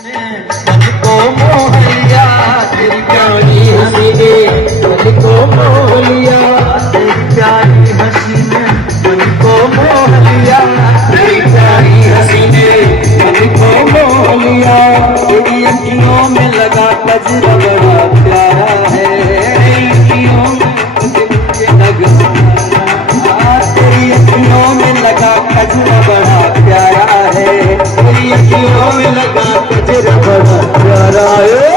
को मोह लिया तेरी प्यारी हंसी ने, मन को मोह लिया तेरी प्यारी हंसी ने, मन को मोह लिया तेरी प्यारी हंसी ने, मन को मोह लिया। तेरी अखियों में लगा कजरा बड़ा प्यारा है, अखियों में लगा, तेरी अखियों में लगा कजरा बड़ा प्यारा है, तेरी अखियों में लगा कजरा बड़ा प्यारा है।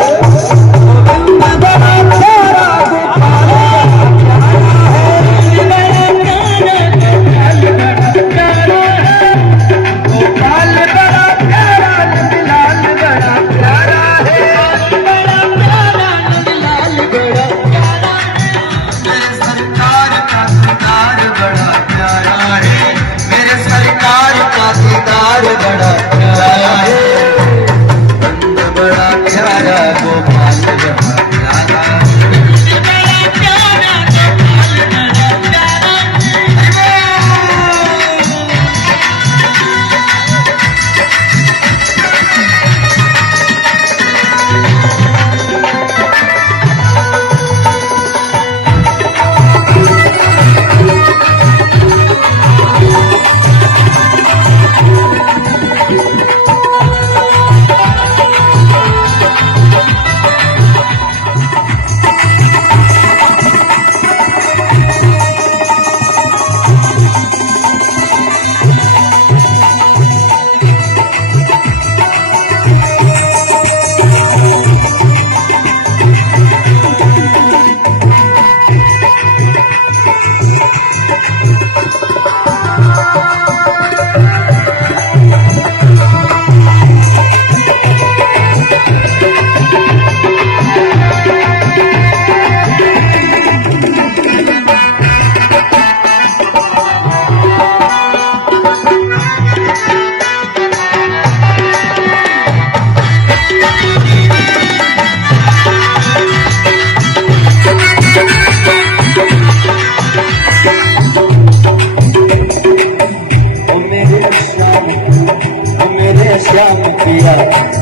श्याम किया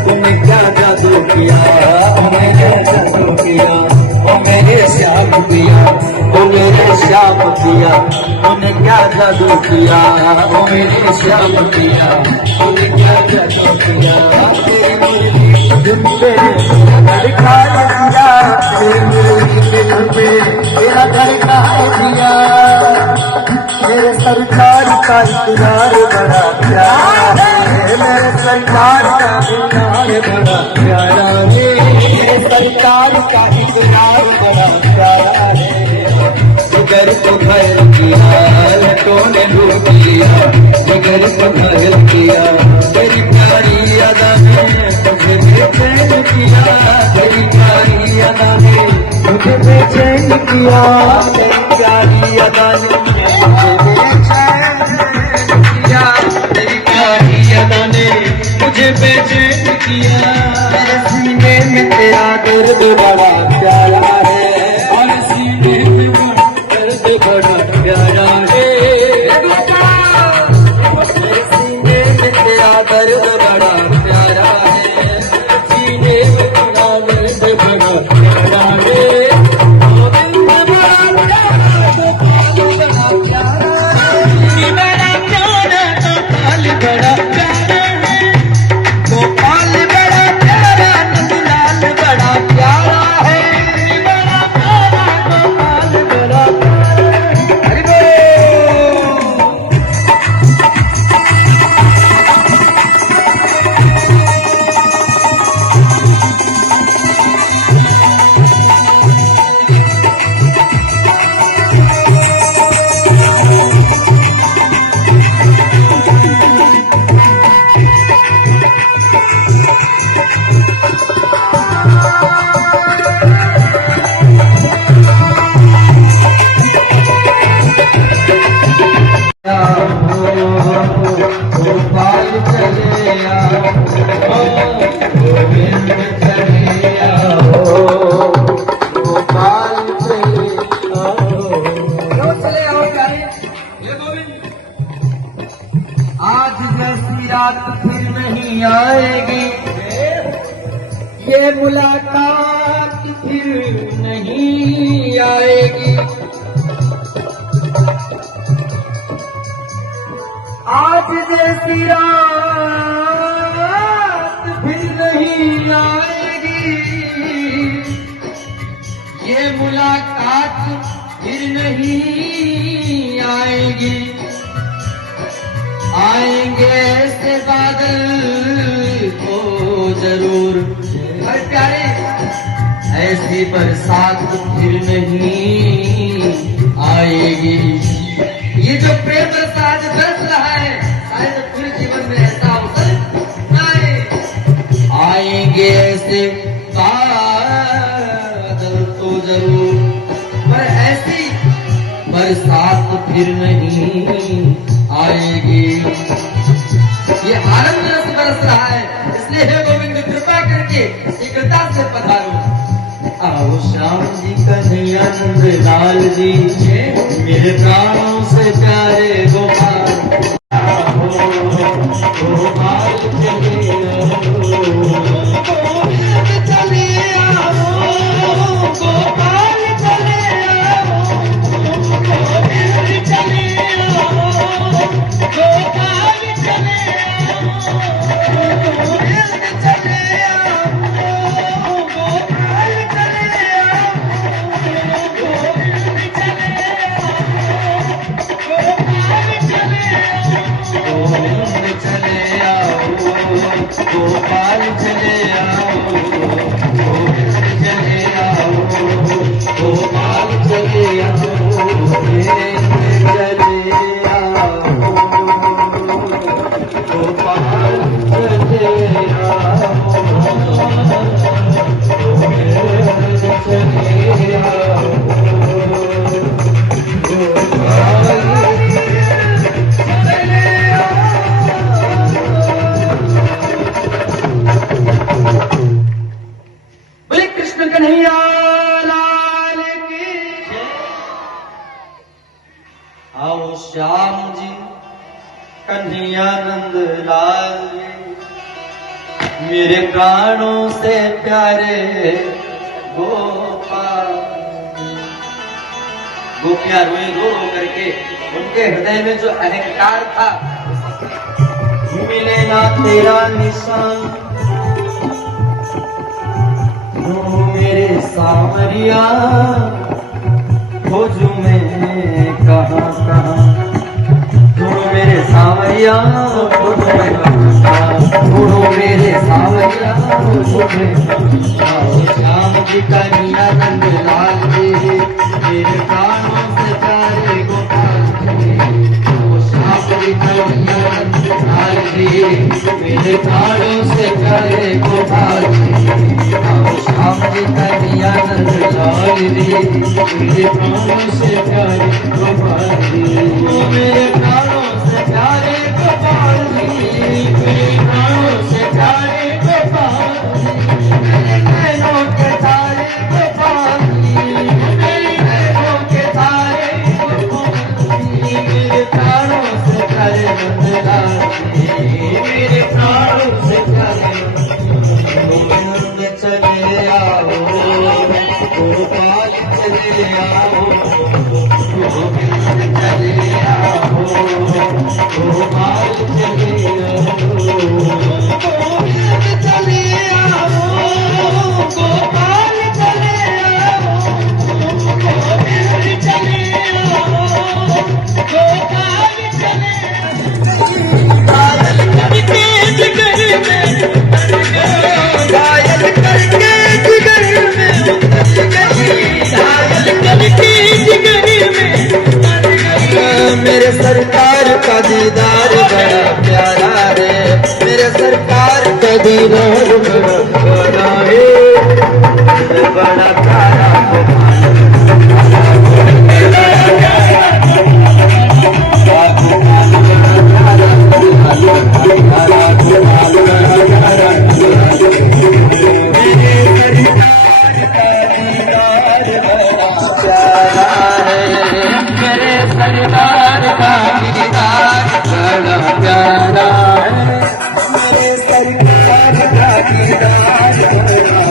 तूने क्या जादू किया, ओ मेरे जादू किया, ओ मेरे श्याम किया, ओ मेरे श्याम किया तूने क्या जादू किया, ओ मेरे श्याम किया तूने क्या जादू किया। तेरी मुरली धुन पे धड़का दिया, तेरी मुरली धुन पे तेरा धड़का दिया, मेरे सरकार का इकरार बड़ा प्यारा है, मेरे सरकार का इकरार बड़ा प्यारा है, मेरे सरकार का इकरार बड़ा प्यारा है। जिगर को घायल किया लटों ने लूट लिया, जिगर को घायल किया तेरी प्यारी अदा ने मुझे बेचैन किया, तेरी प्यारी अदा ने मुझे बेचैन किया, तेरी प्यारी अदा ने मुझे मुझे बेचैन किया। मेरे सीने में तेरा दर्द बड़ा प्यारा है, और सीने में दर्द बड़ा प्यारा है, मेरे सीने में तेरा दर्द बड़ा प्यारा है, सीने में तेरा दर्द बड़ा प्यारा है। आज जैसी रात फिर नहीं आएगी, ये मुलाकात फिर नहीं आएगी। आज जैसी रात फिर नहीं आएगी। ये मुलाकात फिर नहीं आएगी। आएंगे ऐसे बादल तो जरूर, पर प्यारे ऐसी बरसात फिर नहीं आएगी। ये जो प्रेम बरसात बरस रहा है, शायद फिर जीवन में ऐसा अवसर आए। आएंगे ऐसे बादल तो जरूर, पर ऐसी बरसात फिर नहीं आएगी। ये आनंद रस बरस रहा है, इसलिए हे गोविंद कृपा करके शीघ्रता से पधारो। आओ श्याम जी कन्हैया नंद लाल जी, मेरे प्राणों से प्यारे गोपाल। आओ गोपाल चले आओ, चले आओ, गोपाल चले आओ, चले आओ, गोपाल चले गोपाल चले आओ, चले आओ, गोपाल चले आओ, चले आओ, गोपाल चले आओ श्याम जी कन्हैया नंद लाल जी, मेरे प्राणों से प्यारे गोपाल। गोपियां रोई रो रो करके, उनके हृदय में जो अहंकार था, मिले ना तेरा निशान, मेरे सावरिया खोजू मैं कहाँ कहाँ, ढूंढो मेरे सावरिया, ढूंढो मैं कहाँ, ढूंढो मेरे सावरिया, ढूंढो मैं कहाँ। श्याम जी कन्हैया नंद लाल जी, मेरे प्राणों से प्यारे गोपाल जी। श्याम जी कन्हैया नंद लाल जी, मेरे प्राणों से प्यारे गोपाल जी। श्याम जी कन्हैया नंद लाल जी, मेरे प्राणों से प्यारे गोपाल जी, मेरे प्राणों से प्यारे गोपाल जी, मेरे प्राणों से प्यारे गोपाल जी, मेरे नैनों के तारे गोपाल जी, मेरे नैनों के तारे गोपाल जी, मेरे प्राणों से प्यारे नंदलाल जी, मेरे प्राणों से प्यारे गोविंद चले आओ, गोपाल चले आओ, गोविंद चले आओ, गोपाल चले आओ, गोविंद चले आओ, गोपाल चले आओ, गोविंद चले आओ, गोपाल चले आओ। करके जिगर में घायल करके जिगर में घायल करके जिगर में मेरे सरकार का दीदार बड़ा प्यारा है, मेरे सरकार का दीदार बड़ा प्यारा है, बड़ा प्यारा सरदार का दीदार बड़ा प्यारा है, मेरे सरकार का दीदार बड़ा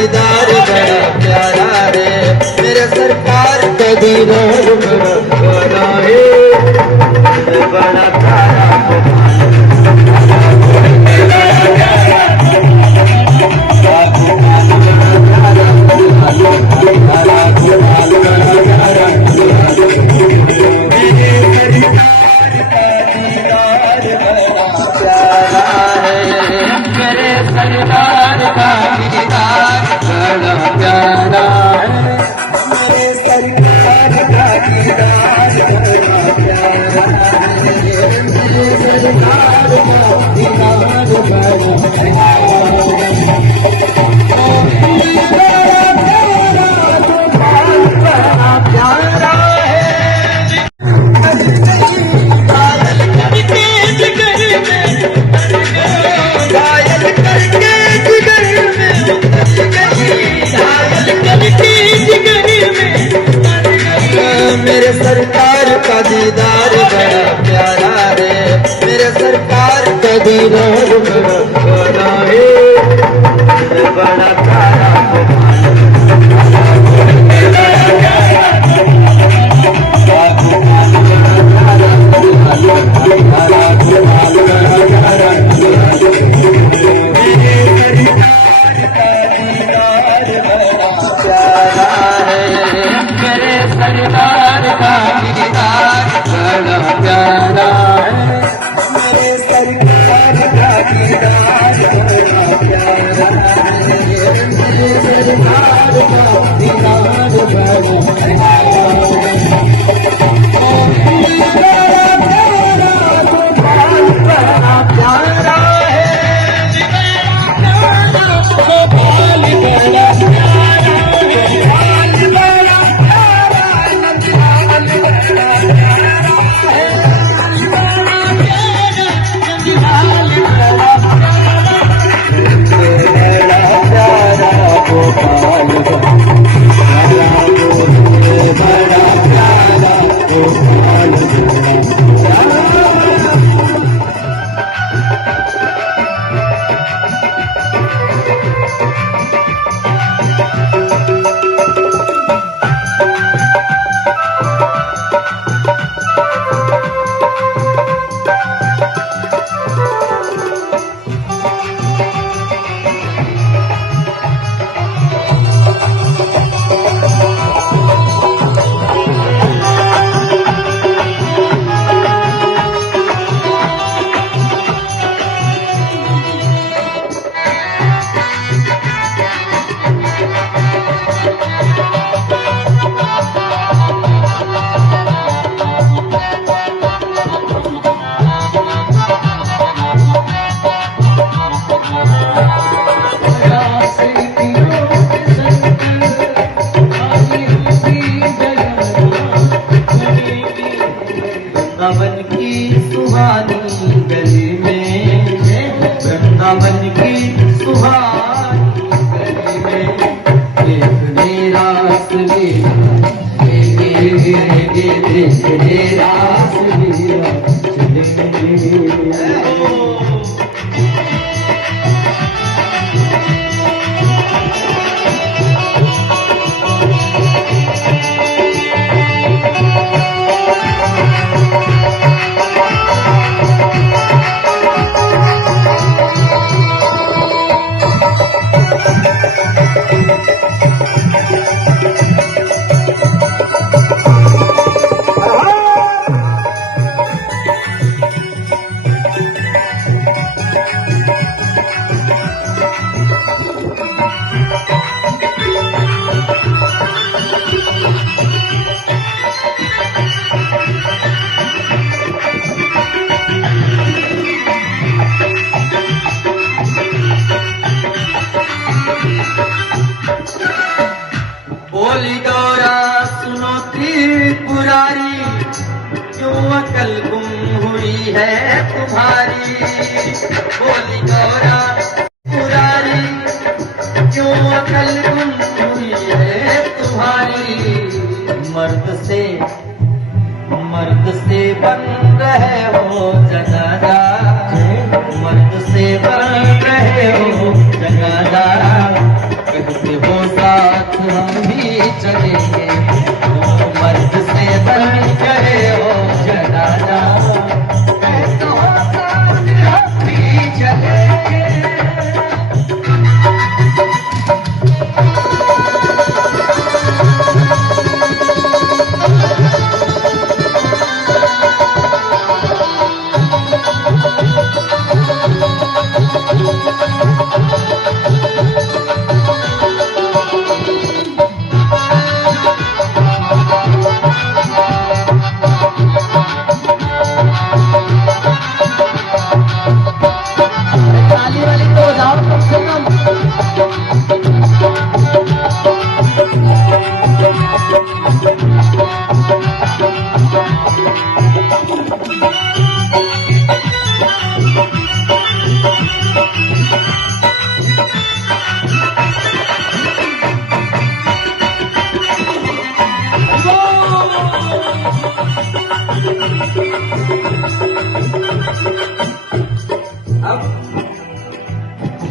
दीदार बड़ा प्यारा रे, मेरे सरकार का दीदार बड़ा प्यारा है, बड़ा प्यारा सरकार का दीदार बड़ा प्यारा है, मेरे सरकार का दीदार बड़ा प्यारा है, मेरे सरकार का दीदार बड़ा प्यारा है। मेरे सरकार का दीदार बड़ा प्यारा रे, मेरे सरकार का दीदार बड़ा प्यारा है, बड़ा प्यारा सरकार का दीदार बड़ा प्यारा है, मेरे सरकार का दीदार बड़ा प्यारा है, मेरे सरकार का दीदार बड़ा प्यारा है। वृंदावन की सुहानी गली में, वृंदावन की सुहानी गली में एक मेरा सुलिया, मेरा सुलिया बोली गौरा सुनो त्रिपुरारी, क्यों अकल गुम हुई है तुम्हारी। बोली गौरा पुरारी, क्यों अकल गुम हुई है तुम्हारी। मर्द से बन रहे हो जनाजा, मर्द से बन रहे हो जनाजा। कहते साथ हम भी चलेंगे, मर्द से बन गए हो जनाना, तो साथ हम भी चलेंगे।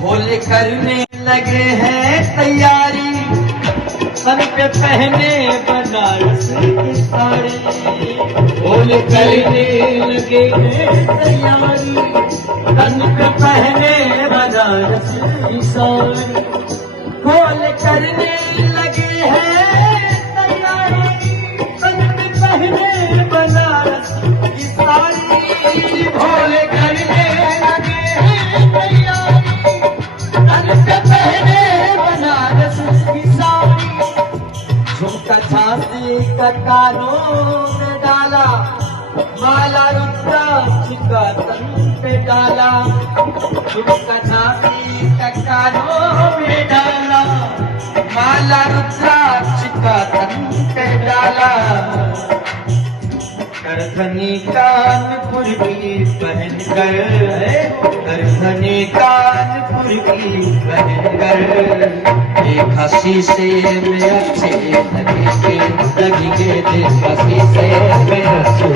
होली करने लगे हैं तैयारी, सर पे पहने बनारस की साड़ी। होली करने लगे हैं तैयारी, सर पे पहने बनारस की साड़ी। होली करने लगे हैं तैयारी, सर पे पहने बनारस की साड़ी। होली करने लगे हैं तैयारी, पहने बनारस की साड़ी। झुमका झांसी का कानों में डाला, माला रुद्राक्ष का तन पे डाला। झुमका झांसी का कानों में डाला, माला रुद्राक्ष का तन पे डाला। करधनी कानपुर की पहन कर, करधनी कानपुर की पहन कर, एक हंसी से में अच्छे लगेंगे, जिस हंसी से में अच्छे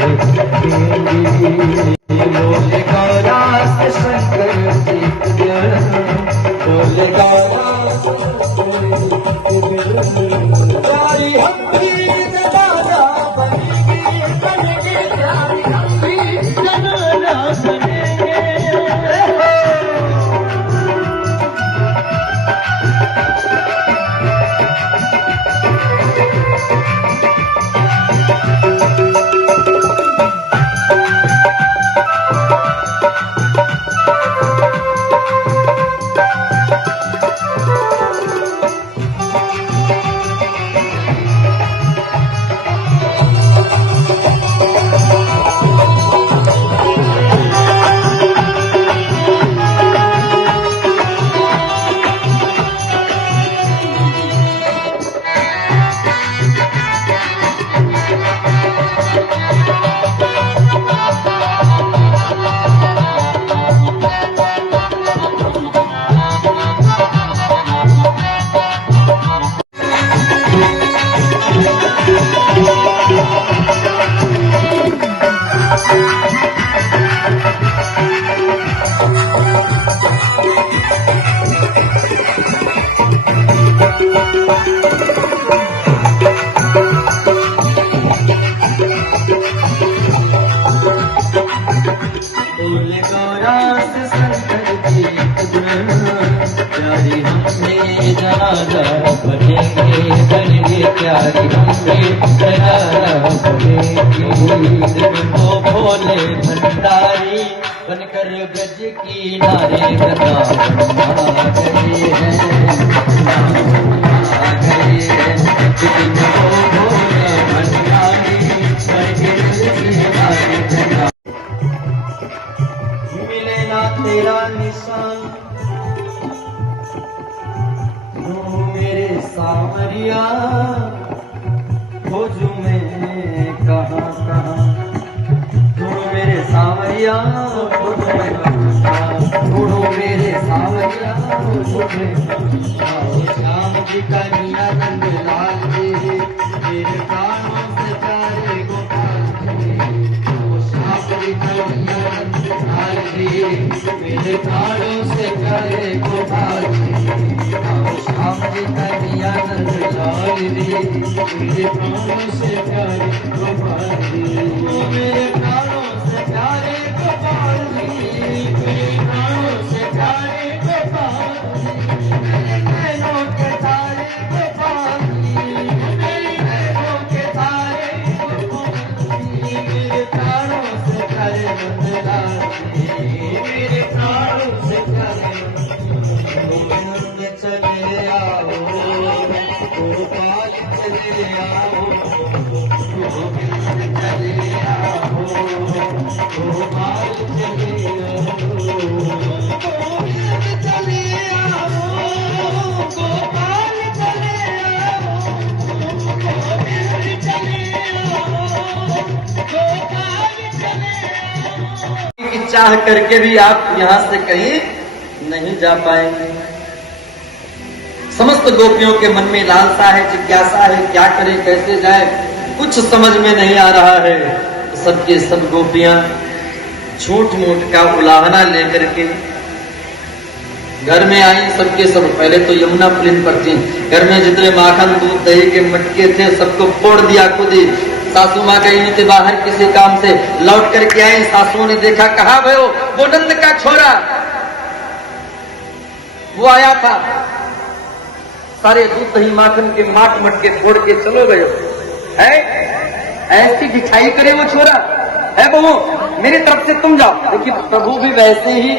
बोले गौरा से शंकर जी, बोले गौरा सारी हम्मी दादा प्यारी तो भोले भंडारी बनकर ब्रज की नारे गदा आ गए हैं, आ गए हैं। भोले भंडारी मिले ना तेरा निशान, मेरे सावरिया खोजू मैं कहाँ कहाँ, ढूंढो मेरे सावरिया खोजू मैं कहाँ, ढूंढो मेरे सावरिया खोजू मैं कहाँ। श्याम जी का नीला रंग लाल रे, मेरे कानों से प्यारे गोपाल रे। श्याम जी का नीला रंग लाल रे, मेरे कानों से प्यारे गोपाल रे। प्यारी करिया नंदलाल रे, मेरे प्राणों से प्यारे गोपाल रे, मेरे प्राणों से प्यारे गोपाल रे, मेरे प्राणों से प्यारे गोपाल रे, मेरे नैनों के तारे गोपाल रे, मेरे नैनों के तारे गोपाल रे, मेरे प्राणों से प्यारे नंदलाल रे, मेरे प्राणों से प्यारे गोविंद चले आओ, गोपाल चले आओ, गोविंद चले आओ, गोपाल चले आओ, गोविंद चले आओ, गोपाल चले आओ, गोविंद चले आओ, गोपाल चले आओ। की चाह करके भी आप यहाँ से कहीं नहीं जा पाएंगे। समस्त गोपियों के मन में लालसा है, जिज्ञासा है, क्या करें, कैसे जाए, कुछ समझ में नहीं आ रहा है। तो सबके सब गोपियां झूठ मूठ का उलाहना लेकर के घर में आई। सबके सब पहले तो यमुना पुलिन पर थी, घर में जितने माखन दूध दही के मटके थे सबको फोड़ दिया खुद ही। सासू माँ गई नहीं थी बाहर किसी काम से, लौट करके आई। सासुओं ने देखा, कहा भयो वो नंद का छोरा वो आया था, सारे दूध दही माखन के माट मटके फोड़ के चलो गए है। ऐसी ढिठाई करे वो छोरा है, बहू मेरी तरफ से तुम जाओ। देखिए प्रभु भी वैसे ही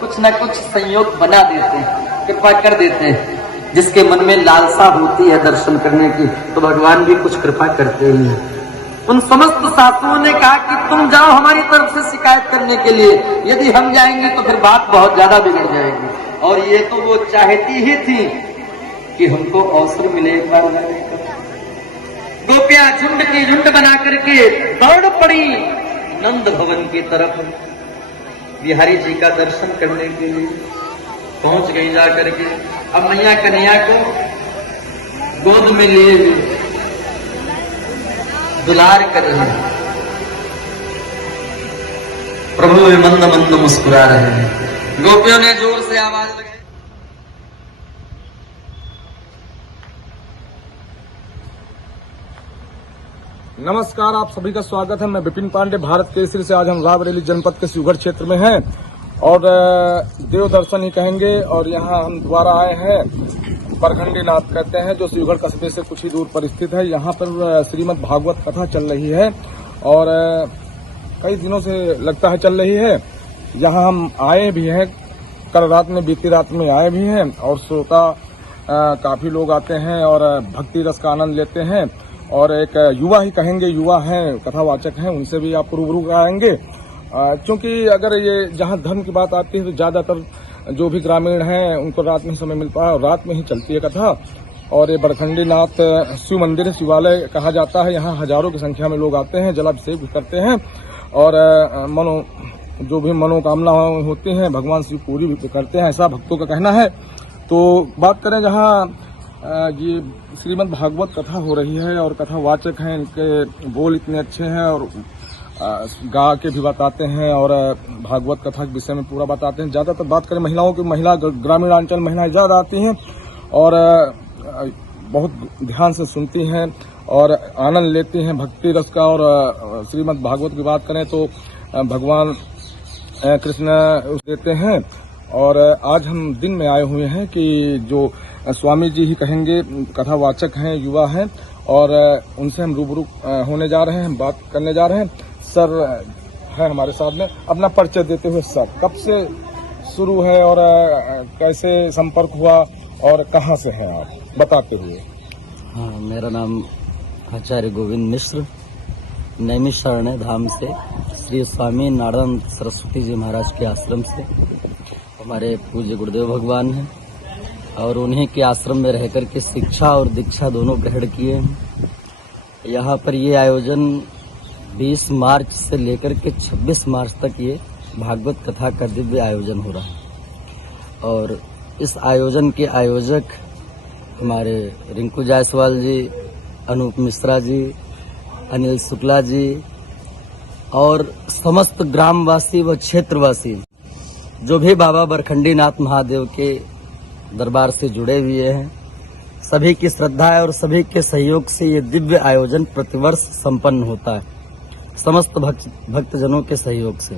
कुछ न कुछ संयोग बना देते हैं, कृपा कर देते हैं। जिसके मन में लालसा होती है दर्शन करने की तो भगवान भी कुछ कृपा करते ही हैं। उन समस्त सासुओं ने कहा कि तुम जाओ हमारी तरफ से शिकायत करने के लिए, यदि हम जाएंगे तो फिर बात बहुत ज्यादा बिगड़ जाएगी। और ये तो वो चाहती ही थी कि हमको अवसर मिले एक बार जाने का। गोपियां झुंड की झुंड बना करके दौड़ पड़ी नंद भवन की तरफ, बिहारी जी का दर्शन करने के लिए पहुंच गई जा करके। अब मैया कन्हैया को गोद में लिए दुलार कर रहे हैं, प्रभु मंद मंद मुस्कुरा रहे हैं। गोपियों ने जोर से आवाज लगाई। नमस्कार, आप सभी का स्वागत है। मैं विपिन पांडे, भारत केसरी से। आज हम रायबरेली जनपद के शिवगढ़ क्षेत्र में हैं और देव दर्शन ही कहेंगे। और यहाँ हम दोबारा आए हैं, बरखंडी नाथ कहते हैं, जो शिवगढ़ कस्बे से कुछ ही दूर पर स्थित है। यहाँ पर श्रीमद् भागवत कथा चल रही है और कई दिनों से लगता है चल रही है। यहाँ हम आए भी हैं, कल रात में, बीती रात में आए भी हैं और श्रोता काफी लोग आते हैं और भक्ति रस का आनंद लेते हैं। और एक युवा ही कहेंगे, युवा हैं, कथावाचक हैं, उनसे भी आप रूबरू कराएंगे। क्योंकि अगर ये जहाँ धर्म की बात आती है तो ज्यादातर जो भी ग्रामीण हैं उनको रात में समय मिल पाया और रात में ही चलती है कथा। और ये बरखंडी नाथ शिव मंदिर है, शिवालय कहा जाता है। यहाँ हजारों की संख्या में लोग आते हैं, जलाभिषेक भी करते हैं और जो भी मनोकामना होती हैं भगवान शिव पूरी भी करते हैं, ऐसा भक्तों का कहना है। तो बात करें जहाँ ये श्रीमद् भागवत कथा हो रही है और कथावाचक हैं, इनके बोल इतने अच्छे हैं और गा के भी बताते हैं और भागवत कथा के विषय में पूरा बताते हैं। ज्यादातर बात करें महिलाओं की, महिला ग्रामीण अंचल महिलाएं ज्यादा आती हैं और बहुत ध्यान से सुनती हैं और आनंद लेती हैं भक्ति रस का। और श्रीमद् भागवत की बात करें तो भगवान कृष्ण देते हैं। और आज हम दिन में आए हुए हैं कि जो स्वामी जी ही कहेंगे, कथावाचक हैं, युवा हैं और उनसे हम रूबरू होने जा रहे हैं, बात करने जा रहे हैं। सर है हमारे साथ में, अपना परिचय देते हुए सर, कब से शुरू है और कैसे संपर्क हुआ और कहाँ से हैं आप, बताते हुए। हाँ, मेरा नाम आचार्य गोविंद मिश्र, नैमिषारण्य धाम से, श्री स्वामी नारायण सरस्वती जी महाराज के आश्रम से। हमारे पूज्य गुरुदेव भगवान हैं और उन्हीं के आश्रम में रहकर के शिक्षा और दीक्षा दोनों ग्रहण किए हैं। यहाँ पर ये आयोजन 20 मार्च से लेकर के 26 मार्च तक ये भागवत कथा का दिव्य आयोजन हो रहा है। और इस आयोजन के आयोजक हमारे रिंकू जायसवाल जी, अनूप मिश्रा जी, अनिल शुक्ला जी और समस्त ग्रामवासी व क्षेत्रवासी जो भी बाबा बरखंडी नाथ महादेव के दरबार से जुड़े हुए हैं, सभी की श्रद्धा है और सभी के सहयोग से ये दिव्य आयोजन प्रतिवर्ष संपन्न होता है, समस्त भक्तजनों के सहयोग से।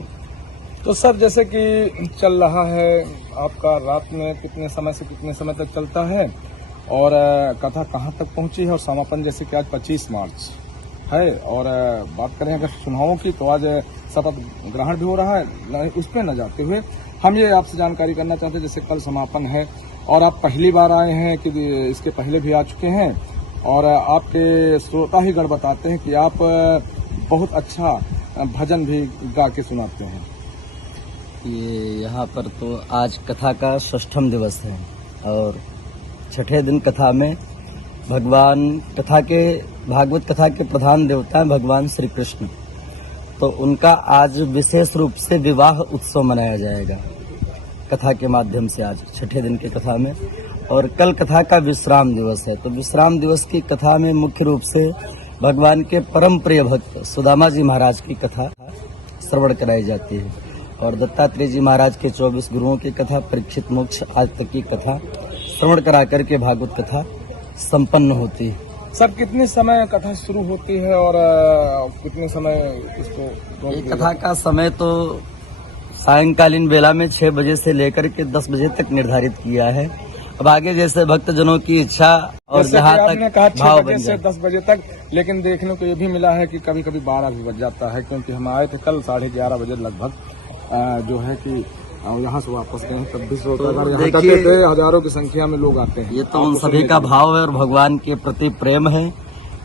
तो सर जैसे कि चल रहा है आपका, रात में कितने समय से कितने समय तक चलता है और कथा कहाँ तक पहुंची है, और समापन जैसे कि आज 25 मार्च है, और बात करें अगर चुनावों की तो आज शपथ ग्रहण भी हो रहा है। उस पर न जाते हुए हम ये आपसे जानकारी करना चाहते हैं, जैसे कल समापन है और आप पहली बार आए हैं कि इसके पहले भी आ चुके हैं, और आपके श्रोता ही गण बताते हैं कि आप बहुत अच्छा भजन भी गा के सुनाते हैं। ये यहाँ पर तो आज कथा का 6ठम दिवस है और 6ठे दिन कथा में भागवत कथा के प्रधान देवता हैं भगवान श्री कृष्ण। तो उनका आज विशेष रूप से विवाह उत्सव मनाया जाएगा कथा के माध्यम से, आज 6ठे दिन की कथा में। और कल कथा का विश्राम दिवस है, तो विश्राम दिवस की कथा में मुख्य रूप से भगवान के परम प्रिय भक्त सुदामा जी महाराज की कथा श्रवण कराई जाती है, और दत्तात्रेय जी महाराज के 24 गुरुओं की कथा, परीक्षित मोक्ष आज तक की कथा श्रवण करा करके भागवत कथा संपन्न होती है। सर कितने समय कथा शुरू होती है और कितने समय इसको? ये कथा का समय तो सायंकालीन बेला में 6 बजे से लेकर के 10 बजे तक निर्धारित किया है। अब आगे जैसे भक्तजनों की इच्छा और जहाँ तक भाव बन जाए 10 बजे तक, लेकिन देखने को ये भी मिला है कि कभी कभी 12 भी बज जाता है, क्योंकि हम आए थे कल 11:30 बजे लगभग, जो है कि यहाँ से वापस गए तब भी देखिए हजारों की संख्या में लोग आते हैं। ये तो उन सभी का भाव है और भगवान के प्रति प्रेम है,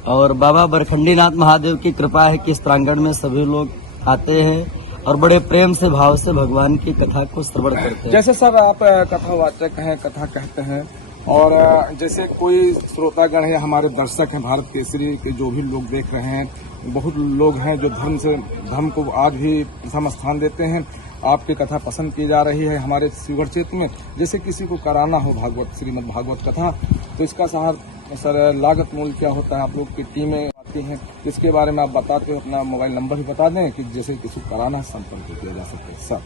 और बाबा बरखंडीनाथ महादेव की कृपा है कि इस प्रांगण में सभी लोग आते हैं और बड़े प्रेम से भाव से भगवान की कथा को श्रवण करते हैं। जैसे सर आप कथावाचक हैं, कथा कहते हैं, और जैसे कोई श्रोतागण है, हमारे दर्शक हैं, भारत केसरी के जो भी लोग देख रहे हैं, बहुत लोग हैं जो धर्म को आज भी प्रथम स्थान देते हैं। आपकी कथा पसंद की जा रही है हमारे शिवगढ़ क्षेत्र में। जैसे किसी को कराना हो श्रीमद् भागवत कथा, तो इसका सर लागत मूल्य क्या होता है? आप लोग की टीमें आती हैं, इसके बारे में आप बताते हो, अपना मोबाइल नंबर भी बता दें कि जैसे किसी को कराना संपर्क किया जा सके। सर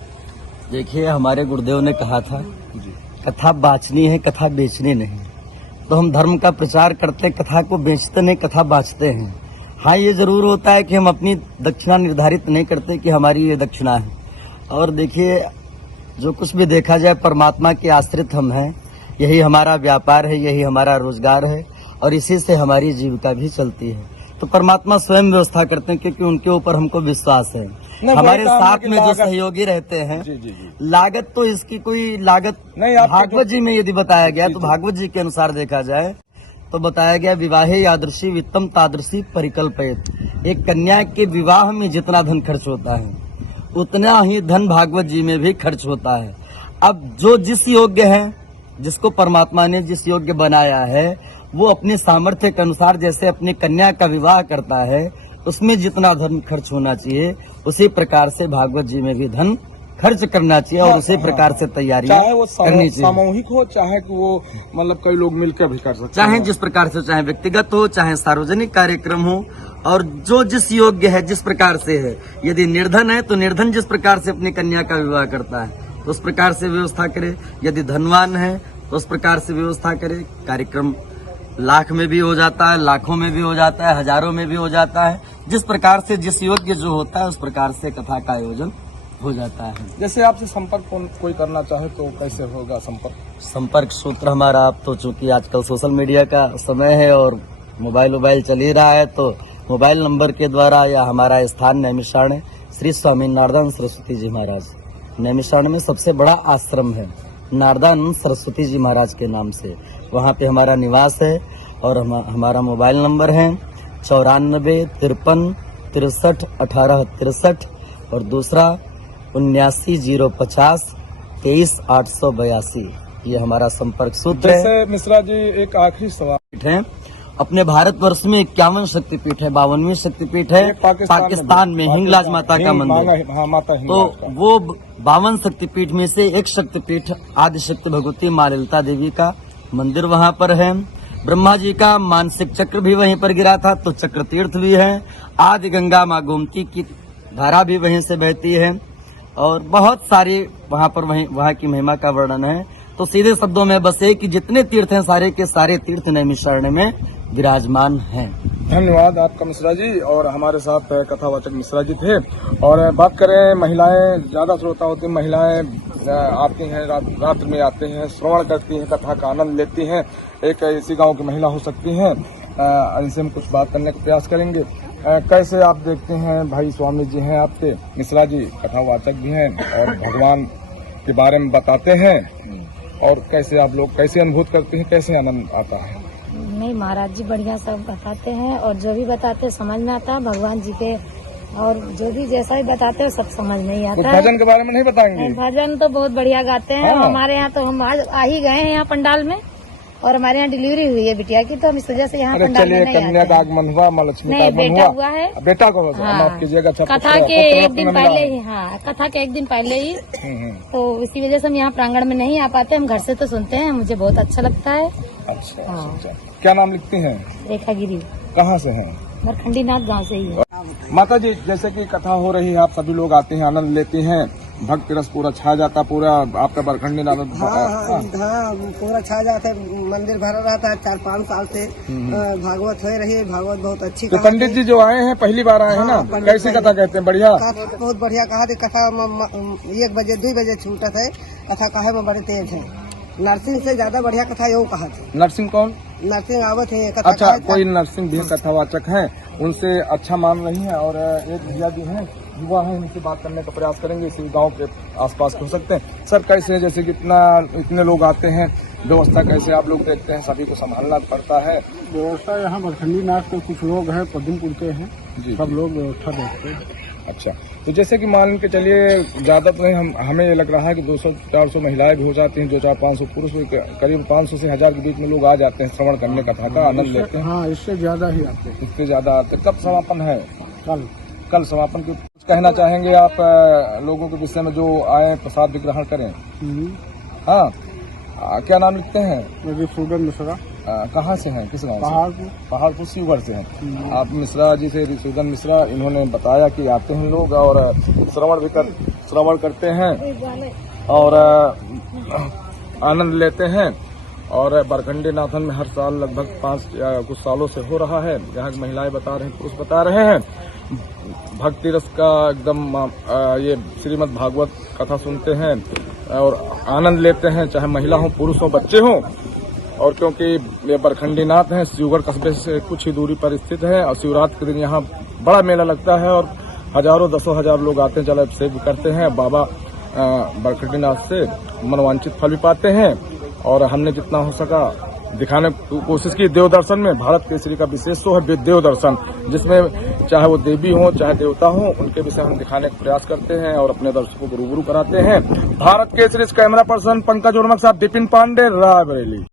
देखिए, हमारे गुरुदेव ने कहा था कथा बाचनी है, कथा बेचनी नहीं। तो हम धर्म का प्रचार करते, कथा को बेचते नहीं, कथा बाचते हैं। हाँ, ये जरूर होता है कि हम अपनी दक्षिणा निर्धारित नहीं करते कि हमारी ये दक्षिणा है। और देखिए, जो कुछ भी देखा जाए, परमात्मा के आश्रित हम हैं, यही हमारा व्यापार है, यही हमारा रोजगार है, और इसी से हमारी जीविका भी चलती है। तो परमात्मा स्वयं व्यवस्था करते हैं, क्योंकि उनके ऊपर हमको विश्वास है। हमारे साथ में जो सहयोगी रहते हैं, जी। लागत तो इसकी कोई लागत नहीं। भागवत जी में यदि बताया गया तो भागवत जी के अनुसार देखा जाए तो बताया गया, विवाहे यादृशी वित्तम तादृशी परिकल्पयत। एक कन्या के विवाह में जितना धन खर्च होता है, उतना ही धन भागवत जी में भी खर्च होता है। अब जो जिस योग्य है, जिसको परमात्मा ने जिस योग्य बनाया है, वो अपने सामर्थ्य के अनुसार जैसे अपनी कन्या का विवाह करता है, उसमें जितना धन खर्च होना चाहिए, उसी प्रकार से भागवत जी में भी धन खर्च करना चाहिए, और उसी प्रकार से तैयारी चाहे वो करनी चाहिए। सामूहिक हो, चाहे कि वो मतलब कई लोग मिलकर भी कर सकते हैं, चाहे जिस प्रकार से, चाहे व्यक्तिगत हो, चाहे सार्वजनिक कार्यक्रम हो, और जो जिस योग्य है, जिस प्रकार से है। यदि निर्धन है तो निर्धन जिस प्रकार से अपनी कन्या का विवाह करता है तो उस प्रकार से व्यवस्था करे। यदि धनवान है तो उस प्रकार से व्यवस्था करे। कार्यक्रम लाख में भी हो जाता है, लाखों में भी हो जाता है, हजारों में भी हो जाता है। जिस प्रकार से जिस योग्य जो होता है, उस प्रकार से कथा का आयोजन हो जाता है। जैसे आपसे संपर्क कोई करना चाहे तो कैसे होगा संपर्क सूत्र हमारा, आप तो चूंकि आजकल सोशल मीडिया का समय है और मोबाइल चल ही रहा है, तो मोबाइल नंबर के द्वारा, या हमारा स्थान नैमिषारण्य श्री स्वामी नारदानंद सरस्वती जी महाराज, नैमिषारण्य में सबसे बड़ा आश्रम है नारदानंद सरस्वती जी महाराज के नाम से, वहाँ पे हमारा निवास है। और हमारा मोबाइल नंबर है 94 53 63 18 63, और दूसरा 79 050 23 882। ये हमारा संपर्क सूत्र है। जैसे मिश्रा जी, एक आखिरी सवाल है, अपने भारतवर्ष में 51 शक्तिपीठ है, 52वीं शक्तिपीठ है पाकिस्तान में, हिंगलाज माता का मंदिर। तो वो 52 शक्तिपीठ में से एक शक्तिपीठ आदिशक्ति भगवती माँ ललिता देवी का मंदिर वहाँ पर है। ब्रह्मा जी का मानसिक चक्र भी वहीं पर गिरा था, तो चक्र तीर्थ भी है। आदि गंगा माँ गोमती की धारा भी वहीं से बहती है, और बहुत सारी वहाँ पर वहाँ की महिमा का वर्णन है। तो तो सीधे शब्दों में बस एक कि जितने तीर्थ हैं सारे के सारे तीर्थ नैमिषारण्य में विराजमान हैं। धन्यवाद आपका मिश्रा जी। और हमारे साथ कथावाचक मिश्रा जी थे। और बात करें, महिलाएं ज्यादा श्रोता होती हैं, महिलाएं आती हैं, रात्र में आते हैं, श्रवण करती हैं, कथा का आनंद लेती हैं। एक इसी गांव की महिला हो सकती हैं। इनसे हम कुछ बात करने का प्रयास करेंगे। कैसे आप देखते हैं, भाई स्वामी जी हैं आपके, मिश्रा जी कथावाचक भी हैं और भगवान के बारे में बताते हैं, और कैसे आप लोग कैसे अनुभूत करते हैं, कैसे आनंद आता है? नहीं, महाराज जी बढ़िया सब बताते हैं और जो भी बताते हैं समझ में आता है भगवान जी के, और जो भी जैसा भी बताते हैं सब समझ नहीं तो आता है। भजन के बारे में नहीं बताएंगे? भजन तो बहुत बढ़िया गाते हैं। हाँ। हमारे यहाँ तो हम आज आ ही गए हैं यहाँ पंडाल में, और हमारे यहाँ डिलीवरी हुई है बिटिया की, तो हम इस वजह से यहाँ अरे पंडाल में चलिए, नहीं कन्या आते का हैं। आगमन हुआ, माँ लक्ष्मी का नहीं, आगमन बेटा हुआ है। बेटा को हाँ। माफ कीजिएगा। अच्छा, कथा के एक दिन पहले ही, हाँ कथा के एक दिन पहले ही, तो इसी वजह से हम यहाँ प्रांगण में नहीं आ पाते। हम घर से तो सुनते हैं, मुझे बहुत अच्छा लगता है। अच्छा, हाँ। अच्छा। क्या नाम लिखती हैं? रेखा गिरी, कहाँ से हैं? मरखंडी नाथ गाँव से ही है। माता जी, जैसे कि कथा हो रही है, आप सभी लोग आते हैं, आनंद लेते हैं, भक्त रस पूरा छा जाता, पूरा आपका बरखंडी नाथ। हाँ, पूरा छा जाता है, मंदिर भरा रहता है। 4-5 साल से भागवत हो रही है, भागवत बहुत अच्छी। तो पंडित जी जो आए हैं, पहली बार आए हैं ना, कैसी कथा कहते हैं? बढ़िया, बहुत बढ़िया कहा थी। कथा 1 बजे 2 बजे छूटत है, कथा काहे में बड़े तेज है। नरसिंह से ज्यादा बढ़िया कथा योग कहा थी। नरसिंह कौन? नरसिंह आवत है कथा। अच्छा, कोई नरसिंह भी कथावाचक हैं, उनसे अच्छा मान रही हैं। और एक भैया जी हैं, युवा हैं, इनसे बात करने का प्रयास करेंगे, इसी गांव के आसपास हो सकते हैं। सर, कैसे, जैसे कि इतने लोग आते हैं, व्यवस्था कैसे आप लोग देखते हैं? सभी को संभालना पड़ता है। व्यवस्था यहाँ मरखंडी नाथ के कुछ लोग हैं, पद्मपुर के हैं जी, सब लोग व्यवस्था देखते हैं। अच्छा, तो जैसे कि मान के चलिए, ज्यादा तो नहीं, हमें ये लग रहा है कि 200-400 महिलाएं भी हो जाती हैं, 200-500 पुरुष भी, करीब 500 से 1000 के बीच में लोग आ जाते हैं, श्रवण करने कथा का आनंद लेते हैं। हाँ, इससे ज्यादा ही आते हैं। इससे ज्यादा आते। कब समापन है? कल समापन के कुछ कहना चाहेंगे आप लोगों के विषय में जो आए प्रसाद ग्रहण करें? हाँ, क्या नाम लिखते हैं? रिसूदन मिश्रा। कहाँ से हैं, किस गांव से? पहाड़पुर। पहाड़पुर शिवगढ़ से हैं आप। मिश्रा जी से, रिसूदन मिश्रा, इन्होंने बताया कि आते हैं लोग और श्रवण करते हैं और आनंद लेते हैं। और बरखंडी नाथन में हर साल लगभग 5 कुछ सालों से हो रहा है। यहाँ की महिलाएं बता रहे हैं, पुरुष बता रहे हैं, भक्ति रस का एकदम ये श्रीमद् भागवत कथा सुनते हैं और आनंद लेते हैं, चाहे महिला हो, पुरुष हो, बच्चे हों। और क्योंकि ये बरखंडी नाथ है, शिवगढ़ कस्बे से कुछ ही दूरी पर स्थित है, और शिवरात्रि के दिन यहाँ बड़ा मेला लगता है और हजारों 10,000 लोग आते हैं, जल अभिषेक भी करते हैं। बाबा बरखंडी नाथ से मनोवांछित फल भी पाते हैं। और हमने जितना हो सका दिखाने की कोशिश की। देव दर्शन में भारत केसरी का विशेष शो है देव दर्शन, जिसमें चाहे वो देवी हो चाहे देवता हो, उनके विषय हम दिखाने का प्रयास करते हैं और अपने दर्शकों को रूबरू कराते हैं। भारत केसरी कैमरा पर्सन पंकज उर्मा के साथ विपिन पांडे, रायबरेली।